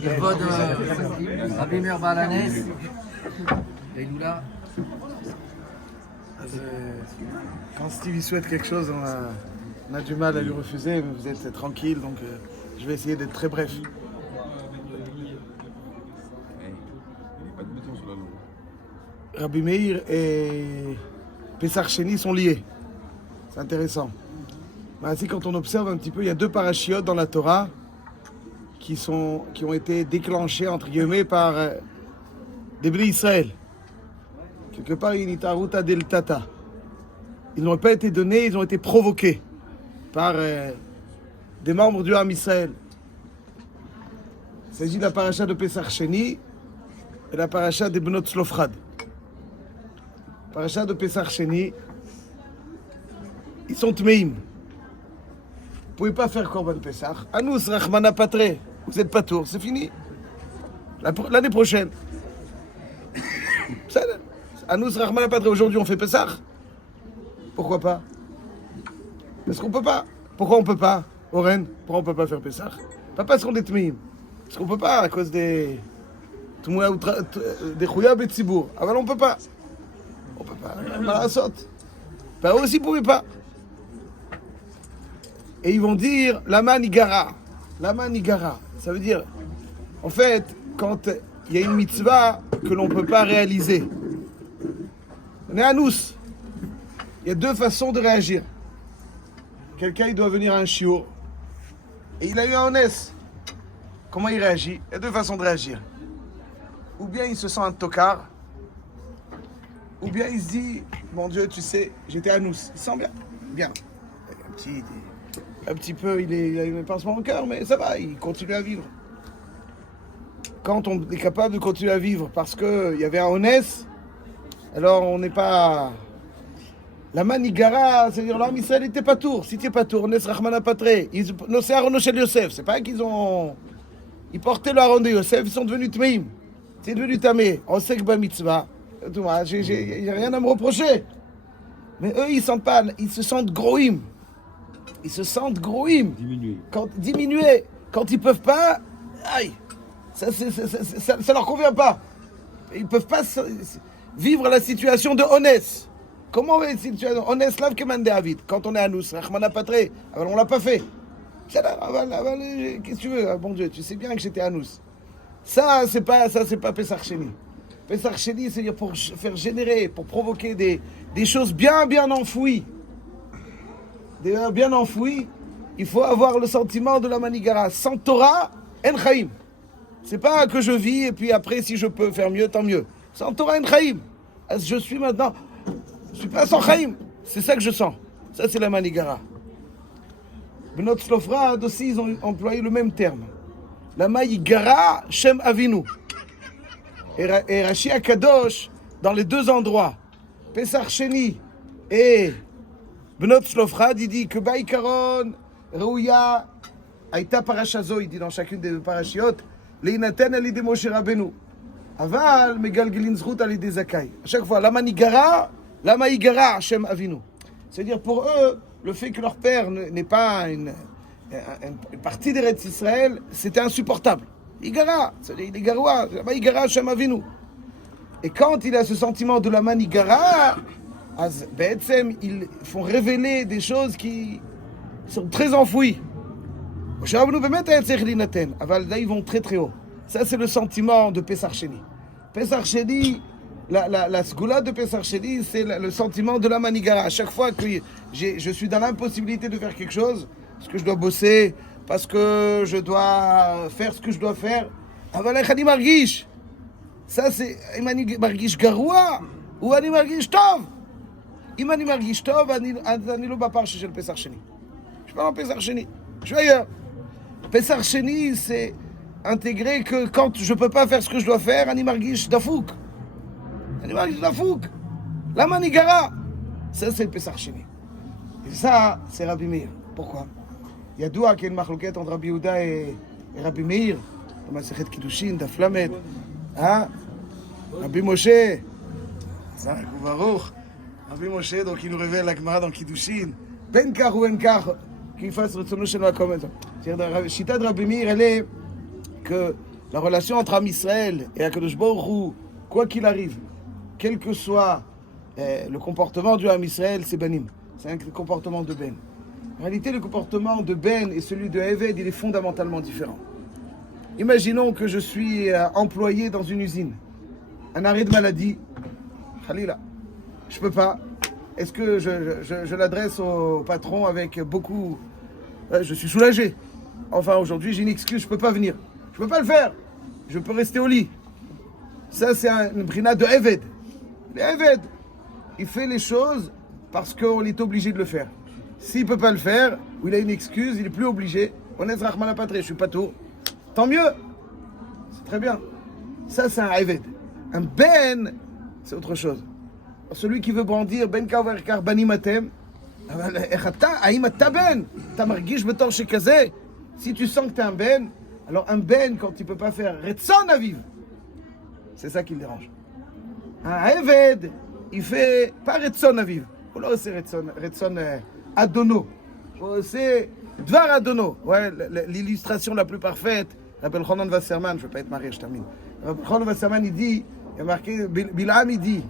לכבוד רבי מאיר בעל הנס, ההילולה. Quand Stevie souhaite quelque chose, on a du mal à lui refuser, mais vous êtes tranquille, donc je vais essayer d'être très bref. Rabbi Meir et Pessar Sheni sont liés. C'est intéressant. Ainsi, quand on observe un petit peu, il y a deux parachiotes dans la Torah qui ont été déclenchés, entre guillemets, par des Bnei Israël. Quelque part, il y a Ruta del Tata. Ils n'ont pas été donnés, ils ont été provoqués par des membres du Ham Israël. Il s'agit de la paracha de Pessar Sheni et la paracha des Bnot Tzlofchad. Paracha de Pessar Sheni, ils sont tmeim. Vous ne pouvez pas faire Korban Pessah. Anous Rachmana Patre, vous n'êtes pas tour, c'est fini. L'année prochaine. Anous Rachmana Patre, aujourd'hui on fait Pessah. Pourquoi pas? Parce qu'on peut pas. Pourquoi on peut pas? Oren, pourquoi on peut pas faire Pessah? Pas parce qu'on est tmeim. Parce qu'on peut pas à cause des Chouya Betzibour. Ah ben on peut pas. On peut pas. Malasot. Ben eux aussi ne pouvaient pas. Et ils vont dire Lama Nigara. Lama Nigara. Ça veut dire, en fait, quand il y a une mitzvah que l'on ne peut pas réaliser, on est à nous. Il y a deux façons de réagir. Quelqu'un, il doit venir à un shiur et il a eu un honnête. Comment il réagit? Il y a deux façons de réagir. Ou bien il se sent un tocard, ou bien il se dit, mon Dieu, tu sais, j'étais à nous. Il se sent bien. Bien. Un petit peu, il a eu un pincement au cœur, mais ça va, il continue à vivre. Quand on est capable de continuer à vivre parce qu'il y avait un honnête, alors on n'est pas... La manigara, c'est-à-dire l'homme Israël n'était pas tour. Si tu n'es pas tour, Nes Rachmana Patre, c'est Aaron Shel Yosef. C'est pas qu'ils ont... Ils portaient le Aaron de Yosef, ils sont devenus tmeim. C'est devenu tamé. On sait que ba mitzvah. J'ai rien à me reprocher. Mais eux, ils se sentent groïm. Ils se sentent groïm. Diminués. Quand ils peuvent pas, aïe, ça leur convient pas. Ils peuvent pas vivre la situation de honnête. Comment on va être situation honnête slav que man David quand on est à nous, Rachmana Patre, alors on l'a pas fait. Qu'est-ce que tu veux, bon Dieu, tu sais bien que j'étais à nous. Ça c'est pas Pessar Sheni. Pessar Sheni, c'est-à-dire pour faire générer, pour provoquer des choses bien enfouies. Bien enfouies, il faut avoir le sentiment de la manigara. Sans Torah, en chaim. C'est pas que je vis et puis après, si je peux faire mieux, tant mieux. Sans Torah, en chaim. Je suis maintenant, je suis pas sans chaim. C'est ça que je sens. Ça, c'est la manigara. Bnot Tzlofchad aussi, ils ont employé le même terme. La manigara, Shem Avinu. Et Rashi Akadosh, dans les deux endroits, Pessar Sheni et Bnot Tzlofchad, il dit que Baïkaron, Rouya, Aïta Parashazo, il dit dans chacune des parachiotes, Leinaten ali de Moshe Rabbeinu. Aval, Megalgelin Zrut ali de Zakai. À chaque fois, la Manigara, Hashem Avinu. C'est-à-dire pour eux, le fait que leur père n'est pas une partie d'Eretz Israël, c'était insupportable. Igara, c'est les Garoua, la Manigara Hashem Avinu. Et quand il a ce sentiment de la Manigara, ils font révéler des choses qui sont très enfouies. Là, ils vont très haut. Ça, c'est le sentiment de Pessar Sheni. Pessar Sheni, la sgoula de Pessar Sheni, c'est le sentiment de la manigara. À chaque fois que je suis dans l'impossibilité de faire quelque chose, parce que je dois bosser, parce que je dois faire ce que je dois faire, ça, c'est Imani Margish Garoua ou Ani Margish Tov. Imani Margish Tov, Ani lo baparche chez le Pessar Sheni. Je suis pas dans Pessar Sheni, je suis ailleurs. Pessar Sheni, c'est intégrer que quand je peux pas faire ce que je dois faire, Ani Margish Dafouk. Ani Margish Dafouk. La Manigara. Ça, c'est le Pessar Sheni. Et ça, c'est Rabbi Meir. Pourquoi? Il y a qu'il y a une machloquette entre Rabbi Yehuda et Rabbi Meir. Dans ma Sechet Kiddushin, Daf Lamed. Hein? Rabbi Moshe. Ça, Baruch. Rabbi Moshe, donc il nous révèle la Gemara dans Kiddushin. Ben kar ou en kar, qu'il fasse Retzono Shel Makom. C'est-à-dire, la Chita de Rabbi Meir, elle est que La relation entre Am Israël et Akadosh Baruch Hu, quoi qu'il arrive, quel que soit le comportement du Am Israël, c'est Banim. C'est un comportement de Ben. En réalité, le comportement de Ben et celui de Eved, il est fondamentalement différent. Imaginons que je suis employé dans une usine. Un arrêt de maladie. Khalila, je peux pas. Est-ce que je l'adresse au patron avec beaucoup... je suis soulagé. Enfin, aujourd'hui, j'ai une excuse, je peux pas venir. Je peux pas le faire. Je peux rester au lit. Ça, c'est une brina de Eved. Eved, il fait les choses parce qu'on est obligé de le faire. S'il peut pas le faire, ou il a une excuse, il est plus obligé. On est Rahman la patrie, je suis pas tout. Tant mieux. C'est très bien. Ça, c'est un Eved. Un Ben, c'est autre chose. Celui qui veut brandir, Ben Kaverkar Banimatem, Aïm Ben, Tamargish Betor Shekaze. Si tu sens que tu es un Ben, alors un Ben, quand il ne peut pas faire Retson Aviv, c'est ça qui le dérange. Un Eved, il fait pas Retson Aviv. Ou là, c'est Retson Adono. C'est Dvar Adono. Ouais, l'illustration la plus parfaite. Rabbi Chonon Wasserman, je ne veux pas être marié, je termine. Rabbi Chonon Wasserman, il dit, il y a marqué, Bilam, il dit,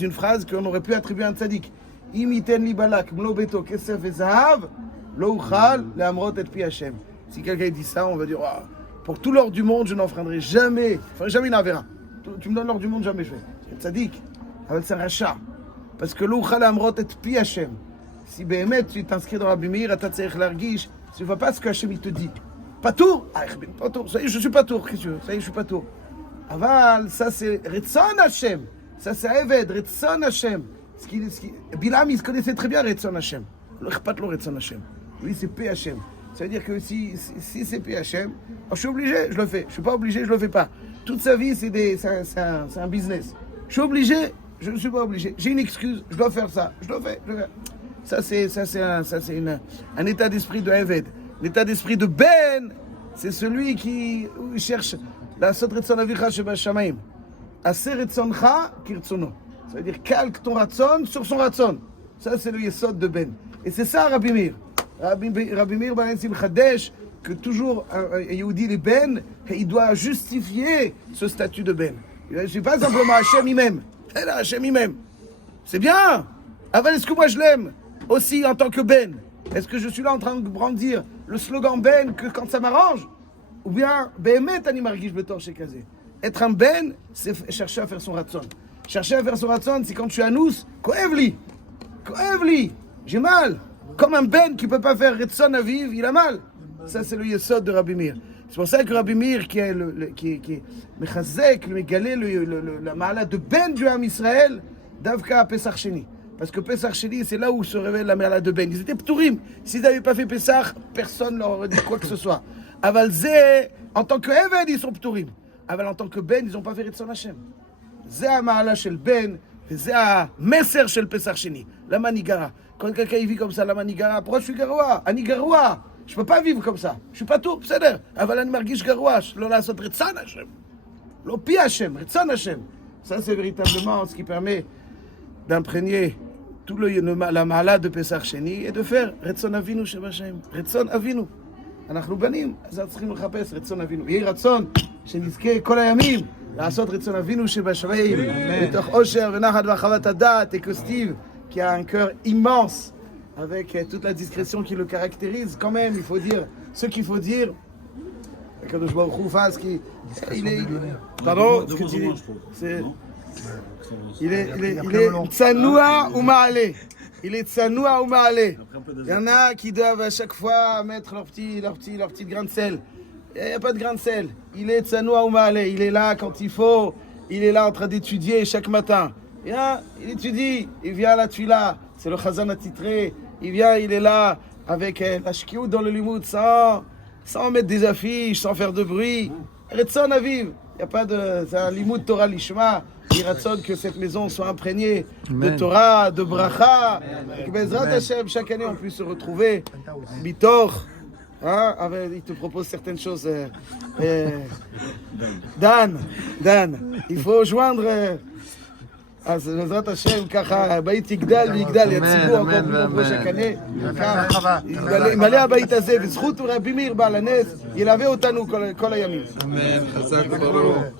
une phrase qu'on aurait pu attribuer à un tzaddik. Imiten li balak, mlo beto, kesef et zahav, lo uchal, le amrot et pi Hashem. Si quelqu'un dit ça, on va dire, oh, pour tout l'or du monde, je n'enfreindrai jamais. Je ferai jamais une avéra. Tu me donnes l'or du monde, jamais je fais. C'est tzaddik. C'est un rachat. Parce que lo uchal, le amrot et pi Hashem. Si Béhémet, tu t'inscris dans Rabbi Meir, tu tzarich largish, tu ne vois pas ce que Hashem il te dit. Patour, patour. Ça y est, je suis patour, qu'est-ce que tu veux? Ça y est, je suis patour. Aval, ça c'est Retzon Hashem. Ça c'est Eved, Retzon Hashem. Bilam, il se connaissait très bien Retzon Hashem. Le Chpatlo Retzon Hashem. Lui, c'est PHM. Ça veut dire que si c'est PHM, je suis obligé, je le fais. Je suis pas obligé, je le fais pas. Toute sa vie, c'est un business. Je suis obligé, je ne suis pas obligé. J'ai une excuse, je dois faire ça. Je le fais. Ça c'est un état d'esprit de Eved. L'état d'esprit de Ben, c'est celui qui cherche la sot retzon avicha sheba shamayim. Aser retzoncha kirtzono. Ça veut dire calque ton ratson sur son ratson. Ça c'est le yesod de Ben. Et c'est ça Rabbi Meir. Rabbi Meir ben il chadesh que toujours un Yehudi les Ben, il doit justifier ce statut de Ben. Je ne suis pas simplement Hachem lui-même. Hachem lui-même. C'est bien. Avant, est-ce que moi je l'aime aussi en tant que Ben? Est-ce que je suis là en train de brandir le slogan Ben que quand ça m'arrange? Ou bien, Béhémet, ani margish betor shekazé. Être un Ben, c'est chercher à faire son ratson. Chercher à faire son ratson, c'est quand tu es anous, koevli, j'ai mal. Comme un Ben qui ne peut pas faire ratson à vivre, il a mal. Ça, c'est le yesod de Rabbi Meir. C'est pour ça que Rabbi Meir, qui est mechazek, le mégalé, la ma'ala de Ben du Am Israël, davka à Pesach Sheni. Parce que Pesach Sheni, c'est là où se révèle la ma'ala de Ben. Ils étaient ptourim. S'ils n'avaient pas fait Pesach, personne ne leur aurait dit quoi que ce soit. Aval Zé, en tant que Eved, ils sont ptourim. Aval en tant que Ben, ils n'ont pas fait Retzon Hashem. Zé a ma'ala shel Ben, Zé a messer shel Pesach Sheni. La manigara. Quand quelqu'un vit comme ça, la manigara, pourquoi je suis garoua? Ani garoua. Je ne peux pas vivre comme ça. Je ne suis pas tout, c'est d'ailleurs. Aval ani margish garoua. Lo la sot Retzon Hashem. Lo pi Hashem, Retzon Hashem. Ça, c'est véritablement ce qui permet d'imprégner tout la ma'ala de Pesach Sheni et de faire Retzon Avinu Sheba Shem. Retzon Avinu. אנחנו בנים, אז צריכים לחפש רצון אבינו. יהי רצון שנזכה כל הימים לעשות רצון אבינו שבשמיים, מתוך עושר ונחת והרחבת הדעת, et que Steve, qui a un cœur immense, avec toute la discrétion qui le caractérise, quand même, il faut dire ce qu'il faut dire. Kadosh Baruch Hu fasse qui... Pardon, ce que tu dis, c'est... Il est tsanoua ou ma'alé. Il est tsanoua ou ma'alé. Il y en a qui doivent à chaque fois mettre leur petite grain de sel. Il n'y a pas de grain de sel. Il est tsanoua ou ma'alé. Il est là quand il faut. Il est là en train d'étudier chaque matin. Il étudie. Il vient à la tuila. C'est le chazan attitré. Il vient, il est là avec la shkiout dans le limoud sans mettre des affiches, sans faire de bruit. Retzon aviv. Il n'y a pas de... C'est un limoud Torah lishma. Il ratsonne que cette maison soit imprégnée de Torah, de bracha. Que Bezrat Hashem, chaque année, on puisse se retrouver. Bitor. Hein, il te propose certaines choses. Dan, il faut joindre אז בעזרת השם, ככה, הבית יגדל ויגדל, יציבו הכל כמו שקנה, ככה, ימלא הבית הזה, וזכות רבי מאיר בעל הנס, ילווה אותנו כל הימים. אמן, חזק וברוך.